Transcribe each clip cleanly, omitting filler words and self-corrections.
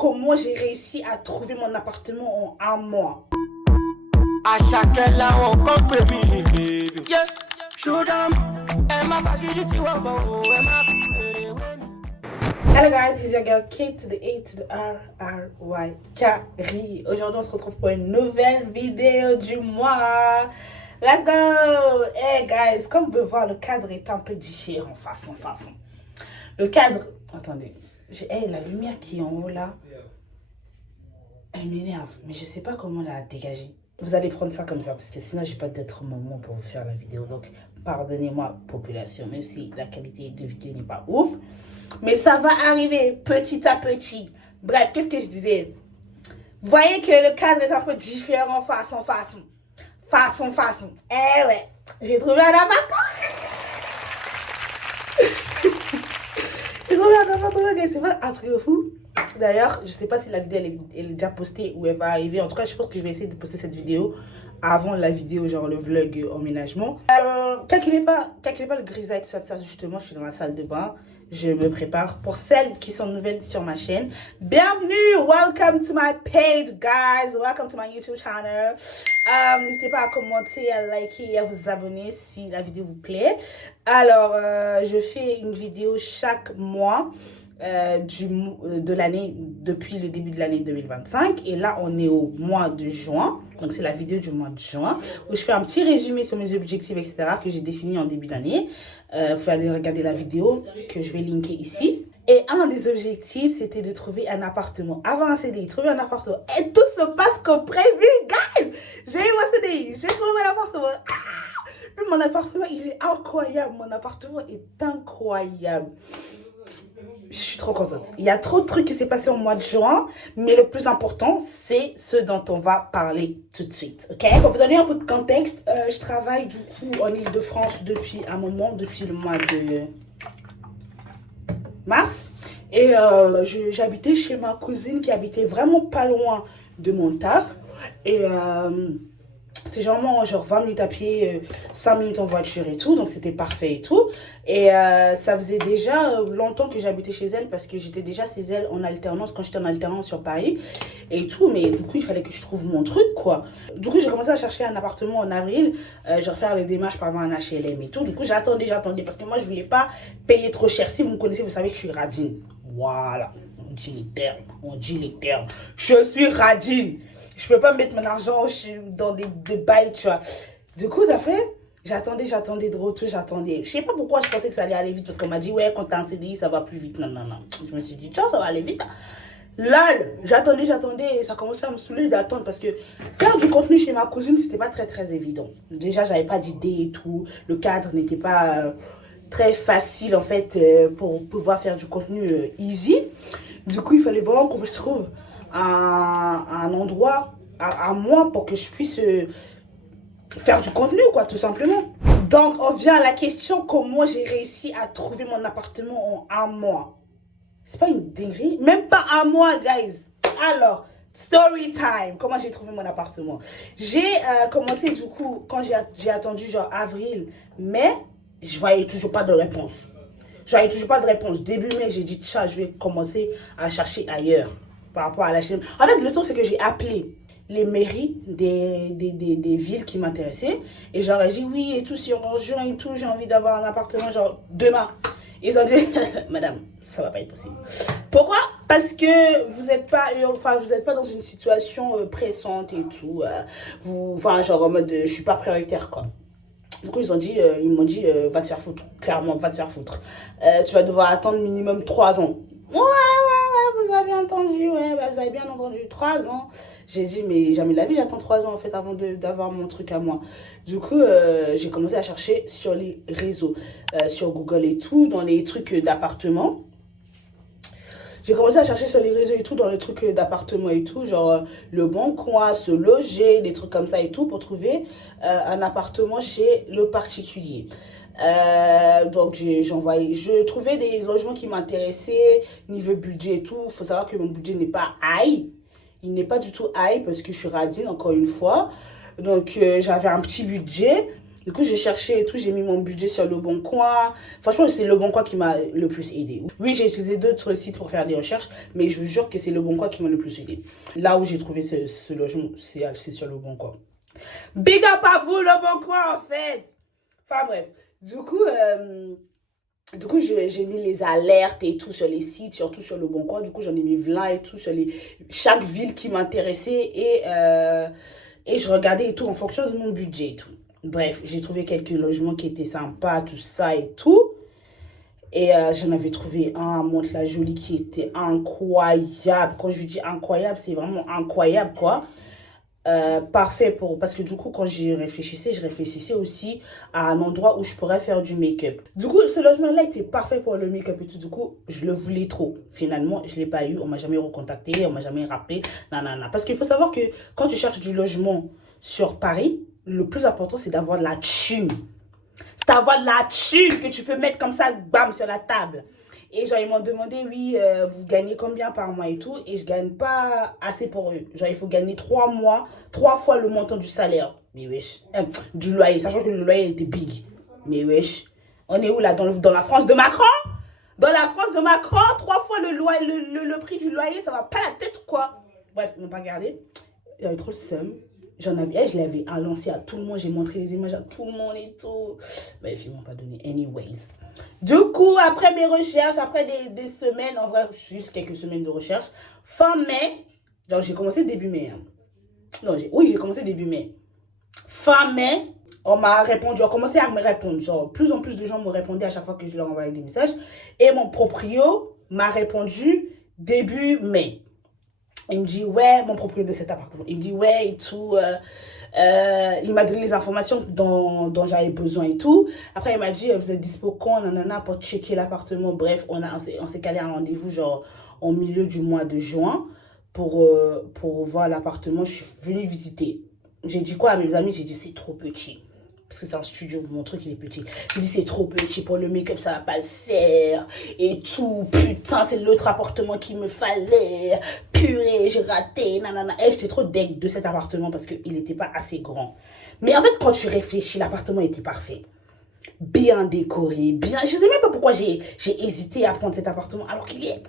comment j'ai réussi à trouver mon appartement en un mois. À chacun là on compte baby. Yeah. Show them. Hello guys, it's your girl K to the A to the R R Y Carrie. Aujourd'hui on se retrouve pour une nouvelle vidéo du mois. Let's go! Hey guys, comme vous pouvez voir, le cadre est un peu différent, façon. Le cadre, attendez, la lumière qui est en haut là, elle m'énerve, mais je sais pas comment la dégager. Vous allez prendre ça comme ça, parce que sinon j'ai pas d'autre moment pour vous faire la vidéo. Donc pardonnez-moi population, même si la qualité de vidéo n'est pas ouf. Mais ça va arriver petit à petit. Bref, qu'est-ce que je disais? Vous voyez que le cadre est un peu différent, façon. Eh ouais, j'ai trouvé un appartement. J'ai trouvé un appartement, c'est pas un truc de fou. D'ailleurs, je sais pas si la vidéo elle est déjà postée ou elle va arriver. En tout cas, je pense que je vais essayer de poster cette vidéo avant la vidéo, genre le vlog emménagement. Calculez pas le grisaille, tout ça. Justement, je suis dans la salle de bain. Je me prépare. Pour celles qui sont nouvelles sur ma chaîne, bienvenue, welcome to my page, guys. Welcome to my YouTube channel. N'hésitez pas à commenter, à liker et à vous abonner si la vidéo vous plaît. Alors, je fais une vidéo chaque mois de l'année, depuis le début de l'année 2025. Et là, on est au mois de juin. Donc, c'est la vidéo du mois de juin où je fais un petit résumé sur mes objectifs, etc. que j'ai définis en début d'année. Vous pouvez aller regarder la vidéo que je vais linker ici. Et un des objectifs, c'était de trouver un appartement. Avant un CDI, trouver un appartement. Et tout se passe comme prévu, guys. J'ai eu mon CDI, j'ai trouvé mon appartement. Mon appartement, il est incroyable. Mon appartement est incroyable. Je suis trop contente. Il y a trop de trucs qui s'est passé au mois de juin, mais le plus important, c'est ce dont on va parler tout de suite. Ok? Pour vous donner un peu de contexte, je travaille du coup en Île-de-France depuis un moment, depuis le mois de mars. Et j'habitais chez ma cousine qui habitait vraiment pas loin de mon taf. Et c'était genre 20 minutes à pied, 5 minutes en voiture et tout, donc c'était parfait et tout. Et ça faisait déjà longtemps que j'habitais chez elle parce que j'étais déjà chez elle en alternance, quand j'étais en alternance sur Paris et tout. Mais du coup, il fallait que je trouve mon truc, quoi. Du coup, j'ai commencé à chercher un appartement en avril, je vais faire les démarches pour avoir un HLM et tout. Du coup, j'attendais parce que moi, je voulais pas payer trop cher. Si vous me connaissez, vous savez que je suis radine. Voilà, on dit les termes. Je suis radine. Je peux pas mettre mon argent dans des bails, tu vois. Du coup, ça fait, j'attendais de retour, j'attendais. Je sais pas pourquoi je pensais que ça allait aller vite, parce qu'on m'a dit, ouais, quand t'as un CDI, ça va plus vite. Non. Je me suis dit, tiens, ça va aller vite. Là, j'attendais, et ça commençait à me saouler d'attendre, parce que faire du contenu chez ma cousine, c'était pas très évident. Déjà, j'avais pas d'idée et tout. Le cadre n'était pas très facile, en fait, pour pouvoir faire du contenu easy. Du coup, il fallait vraiment qu'on se trouve un endroit à moi pour que je puisse faire du contenu, quoi, tout simplement. Donc, on vient à la question, comment j'ai réussi à trouver mon appartement en un mois. C'est pas une dinguerie? Même pas un mois, guys. Alors, story time. Comment j'ai trouvé mon appartement? J'ai commencé, du coup, quand j'ai attendu genre avril, mai, je voyais toujours pas de réponse. Début mai, j'ai dit, tiens, je vais commencer à chercher ailleurs par rapport à l'HLM. En fait, le truc, c'est que j'ai appelé les mairies des villes qui m'intéressaient. Et j'aurais dit, oui, et tout, si on rejoint et tout, j'ai envie d'avoir un appartement, genre, demain. Ils ont dit, madame, ça va pas être possible. Pourquoi? Parce que vous n'êtes pas dans une situation pressante et tout. Genre en mode, je suis pas prioritaire, quoi. Du coup, ils m'ont dit, va te faire foutre. Clairement, va te faire foutre. Tu vas devoir attendre minimum 3 ans. Ouais, vous avez entendu, vous avez bien entendu, 3 ans. J'ai dit, mais jamais de la vie, j'attends 3 ans, en fait, avant d'avoir mon truc à moi. Du coup, j'ai commencé à chercher sur les réseaux, sur Google et tout, dans les trucs d'appartements. J'ai commencé à chercher sur les réseaux et tout, dans les trucs d'appartements et tout, genre le bon coin, se loger, des trucs comme ça et tout, pour trouver un appartement chez le particulier. Donc je trouvais des logements qui m'intéressaient, niveau budget et tout. Il faut savoir que mon budget n'est pas high. Il n'est pas du tout high parce que je suis radine, encore une fois. Donc j'avais un petit budget. Du coup, j'ai cherché et tout, j'ai mis mon budget sur Le Bon Coin. Franchement, c'est Le Bon Coin qui m'a le plus aidé. Oui, j'ai utilisé d'autres sites pour faire des recherches, mais je vous jure que c'est Le Bon Coin qui m'a le plus aidé. Là où j'ai trouvé ce logement, c'est sur Le Bon Coin. Big up à vous, Le Bon Coin, en fait. Enfin bref, du coup, j'ai mis les alertes et tout sur les sites, surtout sur Le Bon Coin. Du coup, j'en ai mis 20 et tout sur chaque ville qui m'intéressait et je regardais et tout en fonction de mon budget et tout. Bref, j'ai trouvé quelques logements qui étaient sympas, tout ça et tout. Et j'en avais trouvé un à Mantes-la-Jolie qui était incroyable. Quand je dis incroyable, c'est vraiment incroyable, quoi. Parfait parce que du coup quand je réfléchissais aussi à un endroit où je pourrais faire du make-up. Du coup ce logement là était parfait pour le make-up et tout. Du coup je le voulais trop. Finalement je l'ai pas eu, on m'a jamais recontacté, on m'a jamais rappelé, nanana. Parce qu'il faut savoir que quand tu cherches du logement sur Paris, le plus important c'est d'avoir de la thune. C'est d'avoir de la thune que tu peux mettre comme ça, bam, sur la table. Et genre, ils m'ont demandé, oui, vous gagnez combien par mois et tout. Et je gagne pas assez pour eux. Genre, il faut gagner 3 fois le montant du salaire. Mais wesh. Du loyer, sachant que le loyer était big. Mais wesh. On est où là, dans la France de Macron? Dans la France de Macron, 3 fois le prix du loyer, ça va pas la tête ou quoi? Bref, ils m'ont pas gardé. J'avais trop le seum. Je l'avais lancé à tout le monde. J'ai montré les images à tout le monde et tout. Bref, ils m'ont pas donné. Anyways. Du coup, après mes recherches, après des semaines, en vrai, juste quelques semaines de recherche, fin mai, genre j'ai commencé début mai. Hein. Non, j'ai commencé début mai. Fin mai, on m'a répondu, on a commencé à me répondre. Genre, plus en plus de gens me répondaient à chaque fois que je leur envoyais des messages. Et mon proprio m'a répondu début mai. Il me dit, ouais, mon propriétaire de cet appartement. Il me dit, ouais, et tout. Il m'a donné les informations dont j'avais besoin et tout. Après, il m'a dit, vous êtes dispo quand, nanana, pour checker l'appartement. Bref, on s'est calé un rendez-vous, genre, au milieu du mois de juin pour voir l'appartement. Je suis venue visiter. J'ai dit quoi à mes amis? J'ai dit, c'est trop petit. Parce que c'est un studio, mon truc il est petit. J'ai dit c'est trop petit pour le make-up, ça va pas le faire. Et tout, putain, c'est l'autre appartement qu'il me fallait. Purée, j'ai raté, nanana. Et j'étais trop deg de cet appartement parce qu'il était pas assez grand. Mais en fait, quand tu réfléchis, l'appartement était parfait. Bien décoré, bien. Je sais même pas pourquoi j'ai hésité à prendre cet appartement alors qu'il est.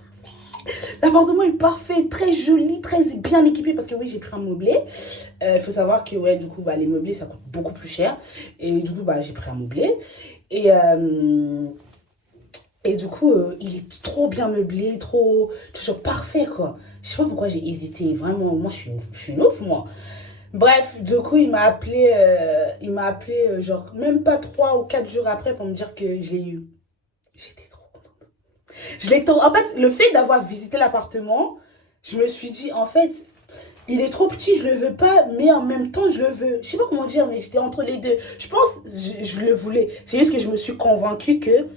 L'appartement est parfait, très joli, très bien équipé parce que oui, j'ai pris un meublé. Il faut savoir que ouais, du coup, bah, les meublés, ça coûte beaucoup plus cher. Et du coup, bah, j'ai pris un meublé. Et du coup, il est trop bien meublé, toujours parfait, quoi. Je sais pas pourquoi j'ai hésité. Vraiment, moi, je suis une ouf, moi. Bref, du coup, il m'a appelé, genre, même pas 3 ou 4 jours après pour me dire que je l'ai eu. J'étais trop contente. En fait, le fait d'avoir visité l'appartement, je me suis dit, en fait, il est trop petit, je le veux pas, mais en même temps, je le veux. Je sais pas comment dire, mais j'étais entre les deux. Je pense, je le voulais. C'est juste que je me suis convaincue que,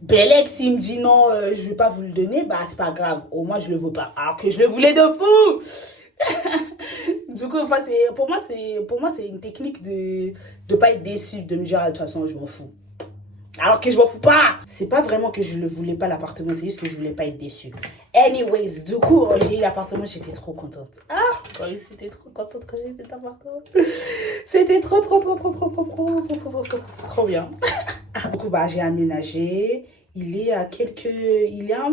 Belek, s'il me dit non, je vais pas vous le donner, bah, c'est pas grave. Au moins, je le veux pas. Alors que je le voulais de fou! Du coup, enfin, pour moi, c'est une technique de pas être déçu, de me dire, ah, de toute façon, je m'en fous. Alors que je m'en fous pas. C'est pas vraiment que je ne voulais pas l'appartement, c'est juste que je voulais pas être déçue. Anyways, du coup, j'ai eu l'appartement, j'étais trop contente. Ah, j'étais trop contente quand j'ai eu cet appartement. C'était trop bien. Du coup, bah, j'ai aménagé. Il est un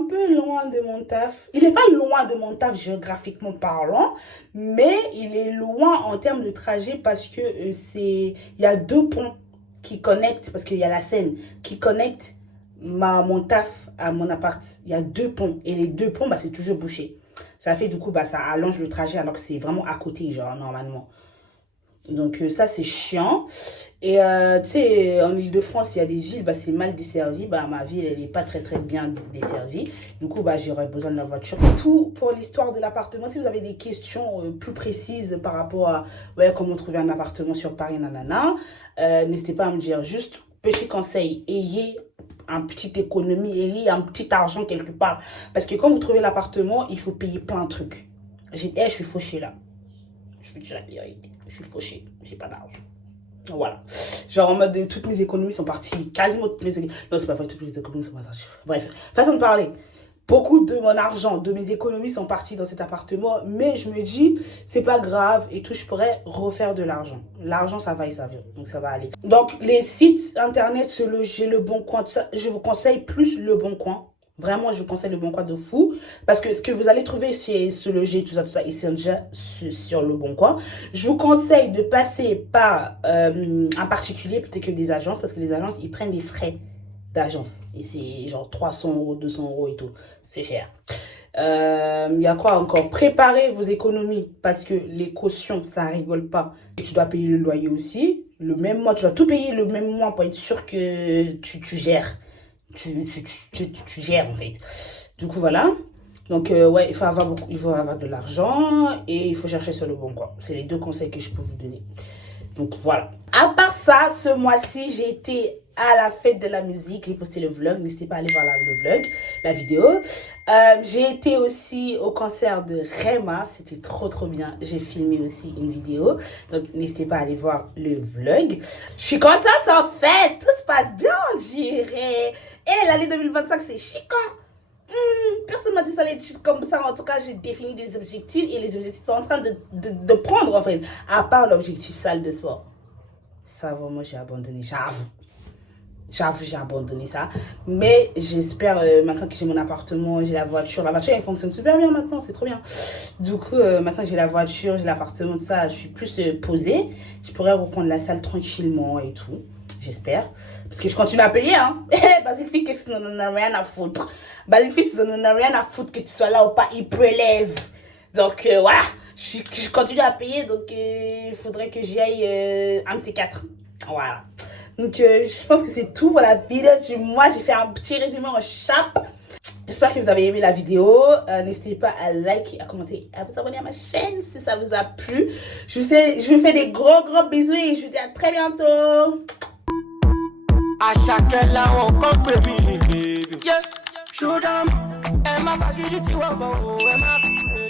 peu loin de mon taf. Il n'est pas loin de mon taf géographiquement parlant, mais il est loin en termes de trajet parce que il y a 2 ponts qui connectent, parce qu'il y a la Seine, qui connecte mon taf à mon appart. Il y a 2 ponts. Et les 2 ponts, bah, c'est toujours bouché. Ça fait du coup, bah, ça allonge le trajet alors que c'est vraiment à côté, genre, normalement. Donc ça, c'est chiant. Et tu sais, en Ile-de-France, il y a des villes, bah, c'est mal desservi. Bah, ma ville, elle n'est pas très bien desservie. Du coup, bah, j'aurais besoin de la voiture. C'est tout pour l'histoire de l'appartement. Si vous avez des questions plus précises par rapport à ouais, comment trouver un appartement sur Paris, nanana, n'hésitez pas à me dire. Juste, petit conseil, ayez un petit économie, ayez un petit argent quelque part. Parce que quand vous trouvez l'appartement, il faut payer plein de trucs. Je suis fauchée là. Je vous dis la vérité. Je suis fauchée. J'ai pas d'argent. Voilà. Genre en mode toutes mes économies sont parties. Quasiment toutes mes économies. Non, c'est pas vrai, toutes mes économies sont parties. Bref, façon de parler. beaucoup de mon argent, de mes économies sont parties dans cet appartement, mais je me dis, c'est pas grave et tout, je pourrais refaire de l'argent. L'argent, ça va et ça vient, donc ça va aller. Donc, les sites internet, Se Loger, Le Bon Coin, tout ça, je vous conseille plus Le Bon Coin. Vraiment, je vous conseille Le Bon Coin de fou. Parce que ce que vous allez trouver chez Se Loger, tout ça, ils sont déjà sur Le Bon Coin. Je vous conseille de passer par un particulier plutôt que des agences. Parce que les agences, ils prennent des frais d'agence. Et c'est genre 300 €, 200 € et tout. C'est cher. Il y a quoi encore? Préparez vos économies. Parce que les cautions, ça rigole pas. Et tu dois payer le loyer aussi. Le même mois, tu dois tout payer le même mois pour être sûr que tu gères. Tu gères en fait. Du coup voilà. Donc ouais, il faut avoir de l'argent et il faut chercher sur Le Bon Coin. C'est les deux conseils que je peux vous donner. Donc voilà. À part ça, ce mois-ci, j'ai été à la fête de la musique. J'ai posté le vlog. N'hésitez pas à aller voir le vlog, la vidéo. J'ai été aussi au concert de Rema. C'était trop bien. J'ai filmé aussi une vidéo. Donc n'hésitez pas à aller voir le vlog. Je suis contente en fait. Tout se passe bien, on dirait. Et l'année 2025, c'est chic, hein? Personne m'a dit ça allait être comme ça. En tout cas, j'ai défini des objectifs et les objectifs sont en train de prendre, en fait. À part l'objectif salle de sport. Ça, vraiment, j'ai abandonné. J'avoue, j'ai abandonné ça. Mais j'espère, maintenant que j'ai mon appartement, j'ai la voiture. La voiture, elle fonctionne super bien maintenant. C'est trop bien. Du coup, maintenant que j'ai la voiture, j'ai l'appartement, tout ça, je suis plus posée. Je pourrais reprendre la salle tranquillement et tout. J'espère. Parce que je continue à payer, hein. Basic Fit, qu'est-ce qu'on en a rien à foutre. Basic Fit, ils en ont rien à foutre que tu sois là ou pas. Ils prélèvent. Donc, voilà. Je continue à payer. Donc, il faudrait que j'y aille un de ces quatre. Voilà. Donc, je pense que c'est tout pour la vidéo du mois. J'ai fait un petit résumé en chape. J'espère que vous avez aimé la vidéo. N'hésitez pas à liker, à commenter, à vous abonner à ma chaîne si ça vous a plu. Je vous fais des gros bisous et je vous dis à très bientôt. À chaque là on compte baby. Yeah, show them. Elle m'a pas dit tu vas voir, elle m'a